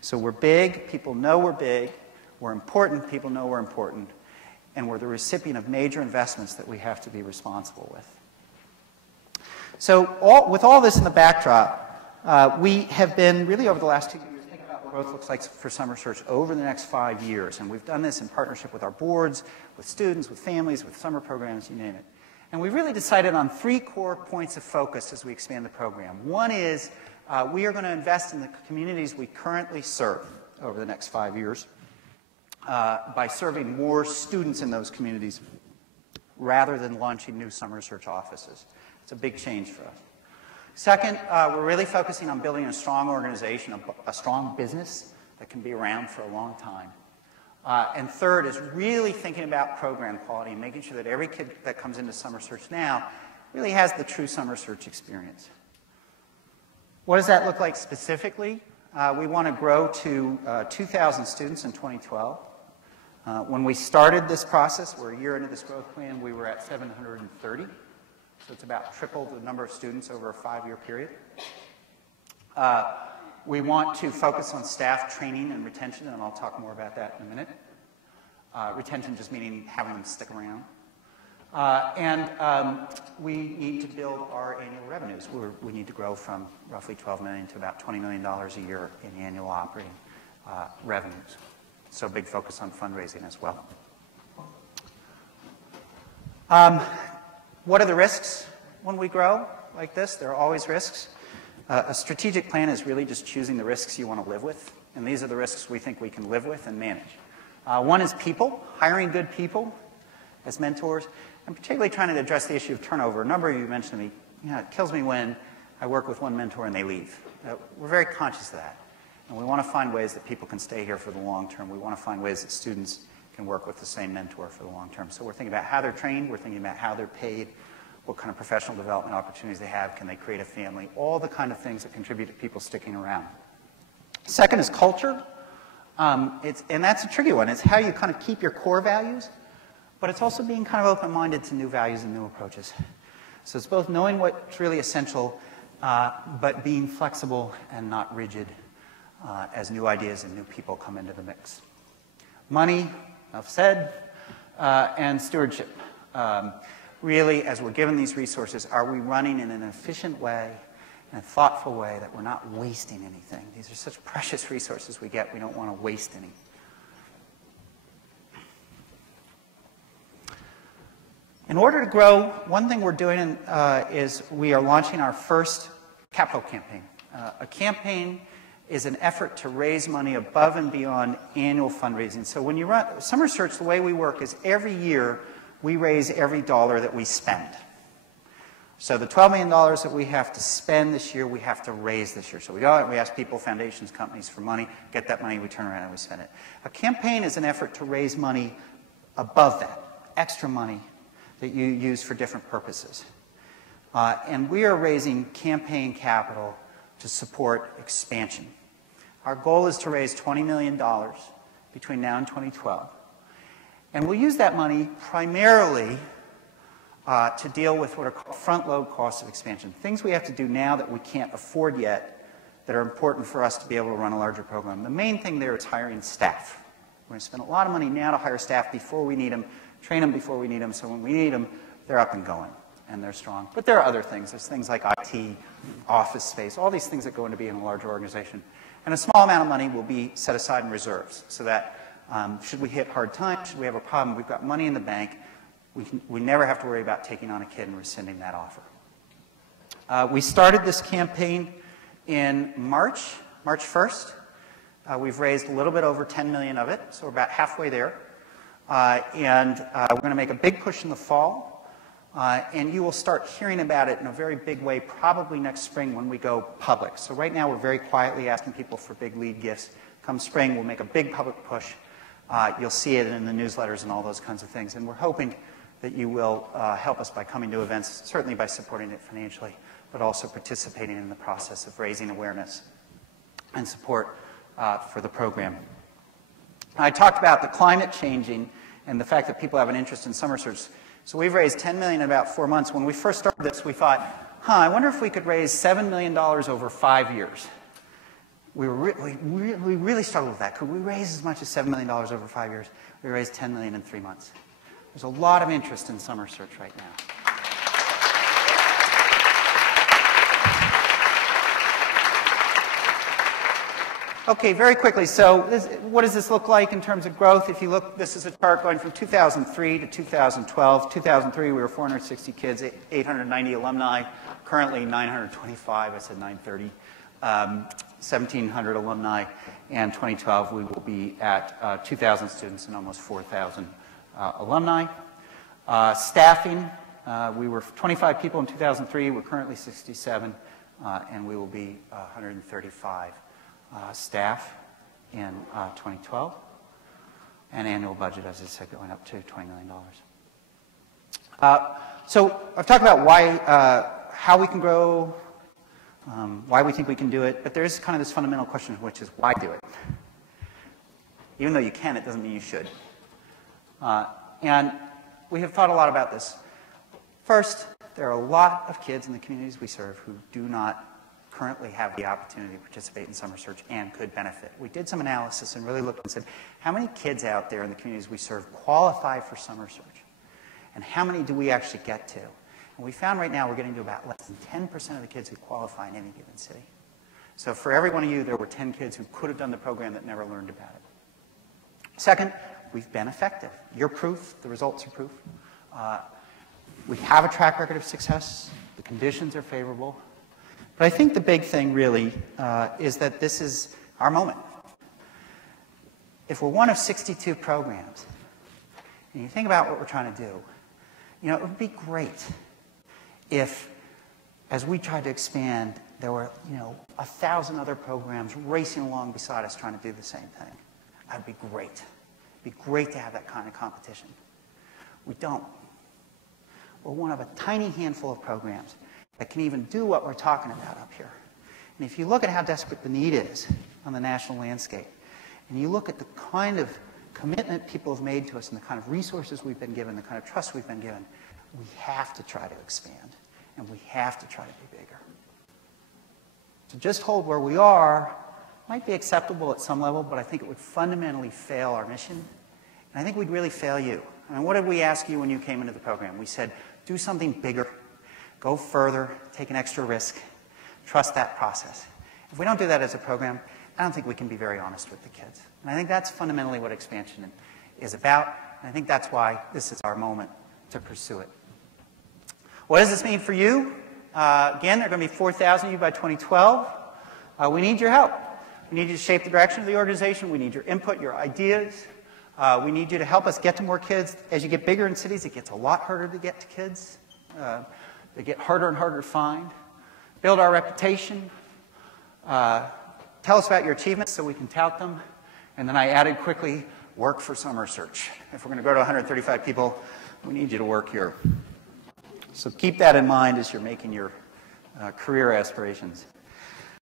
So we're big, people know we're big, we're important, people know we're important, and we're the recipient of major investments that we have to be responsible with. So with all this in the backdrop, we have been really over the last 2 years thinking about what growth looks like for summer search over the next 5 years. And we've done this in partnership with our boards, with students, with families, with summer programs, you name it. And we really decided on 3 core points of focus as we expand the program. One is we are going to invest in the communities we currently serve over the next 5 years by serving more students in those communities rather than launching new summer search offices. It's a big change for us. Second, we're really focusing on building a strong organization, a strong business that can be around for a long time. And third is really thinking about program quality and making sure that every kid that comes into summer search now really has the true summer search experience. What does that look like specifically? We want to grow to 2,000 students in 2012. When we started this process, we're a year into this growth plan, we were at 730. So it's about triple the number of students over a 5-year period. We want to focus on staff training and retention, and I'll talk more about that in a minute. Retention just meaning having them stick around. We need to build our annual revenues. We need to grow from roughly $12 million to about $20 million a year in annual operating revenues. So big focus on fundraising as well. What are the risks when we grow like this? There are always risks. A strategic plan is really just choosing the risks you want to live with, and these are the risks we think we can live with and manage. One is people, hiring good people as mentors, and particularly trying to address the issue of turnover. A number of you mentioned to me, it kills me when I work with one mentor and they leave. We're very conscious of that, and we want to find ways that people can stay here for the long term. We want to find ways that students can work with the same mentor for the long term. So we're thinking about how they're trained, we're thinking about how they're paid, what kind of professional development opportunities they have, can they create a family, all the kind of things that contribute to people sticking around. Second is culture, and that's a tricky one. It's how you kind of keep your core values, but it's also being kind of open-minded to new values and new approaches. So it's both knowing what's really essential, but being flexible and not rigid as new ideas and new people come into the mix. Money, enough said, and stewardship. Really, as we're given these resources, are we running in an efficient way, in a thoughtful way, that we're not wasting anything? These are such precious resources we get, we don't want to waste any. In order to grow, one thing we're doing is we are launching our first capital campaign. A campaign is an effort to raise money above and beyond annual fundraising. So when you run summer search, the way we work is every year we raise every dollar that we spend. So the $12 million that we have to spend this year, we have to raise this year. So we ask people, foundations, companies for money, get that money, we turn around and we spend it. A campaign is an effort to raise money above that, extra money that you use for different purposes. And we are raising campaign capital to support expansion. Our goal is to raise $20 million between now and 2012. And we'll use that money primarily to deal with what are called front-load costs of expansion, things we have to do now that we can't afford yet that are important for us to be able to run a larger program. The main thing there is hiring staff. We're going to spend a lot of money now to hire staff before we need them, train them before we need them, so when we need them, they're up and going, and they're strong. But there are other things. There's things like IT, office space, all these things that go into being a larger organization. And a small amount of money will be set aside in reserves so that should we hit hard times, should we have a problem, we've got money in the bank. We never have to worry about taking on a kid and rescinding that offer. We started this campaign in March 1st. We've raised a little bit over $10 million of it, so we're about halfway there. We're going to make a big push in the fall. And you will start hearing about it in a very big way probably next spring when we go public. So right now we're very quietly asking people for big lead gifts. Come spring, we'll make a big public push. You'll see it in the newsletters and all those kinds of things. And we're hoping that you will help us by coming to events, certainly by supporting it financially, but also participating in the process of raising awareness and support for the program. I talked about the climate changing and the fact that people have an interest in summer search. So we've raised $10 million in about 4 months. When we first started this, we thought, I wonder if we could raise $7 million over 5 years. we really struggled with that. Could we raise as much as $7 million over 5 years? We raised $10 million in 3 months. There's a lot of interest in summer search right now. Okay, very quickly. So what does this look like in terms of growth? If you look, this is a chart going from 2003 to 2012. 2003, we were 460 kids, 890 alumni. Currently, 925. I said 930. 1,700 alumni. And 2012, we will be at 2,000 students and almost 4,000 alumni. Staffing, we were 25 people in 2003. We're currently 67, and we will be 135. Staff in 2012, and annual budget, as I said, going up to $20 million. So I've talked about why, how we can grow, why we think we can do it, but there is kind of this fundamental question, which is why do it? Even though you can, it doesn't mean you should. And we have thought a lot about this. First, there are a lot of kids in the communities we serve who do not currently have the opportunity to participate in summer search and could benefit. We did some analysis and really looked and said, how many kids out there in the communities we serve qualify for summer search? And how many do we actually get to? And we found right now we're getting to about less than 10% of the kids who qualify in any given city. So for every one of you, there were 10 kids who could have done the program that never learned about it. Second, we've been effective. You're proof. The results are proof. We have a track record of success. The conditions are favorable. But I think the big thing really is that this is our moment. If we're one of 62 programs, and you think about what we're trying to do, you know, it would be great if, as we tried to expand, there were, you know, 1,000 other programs racing along beside us trying to do the same thing. That would be great. It'd be great to have that kind of competition. We don't. We're one of a tiny handful of programs that can even do what we're talking about up here. And if you look at how desperate the need is on the national landscape, and you look at the kind of commitment people have made to us and the kind of resources we've been given, the kind of trust we've been given, we have to try to expand, and we have to try to be bigger. To just hold where we are might be acceptable at some level, but I think it would fundamentally fail our mission, and I think we'd really fail you. I mean, what did we ask you when you came into the program? We said, do something bigger. Go further, take an extra risk, trust that process. If we don't do that as a program, I don't think we can be very honest with the kids. And I think that's fundamentally what expansion is about, and I think that's why this is our moment to pursue it. What does this mean for you? Again, there are going to be 4,000 of you by 2012. We need your help. We need you to shape the direction of the organization. We need your input, your ideas. We need you to help us get to more kids. As you get bigger in cities, it gets a lot harder to get to kids. They get harder and harder to find. Build our reputation. Tell us about your achievements so we can tout them. And then I added quickly, work for summer search. If we're going to go to 135 people, we need you to work here. So keep that in mind as you're making your career aspirations.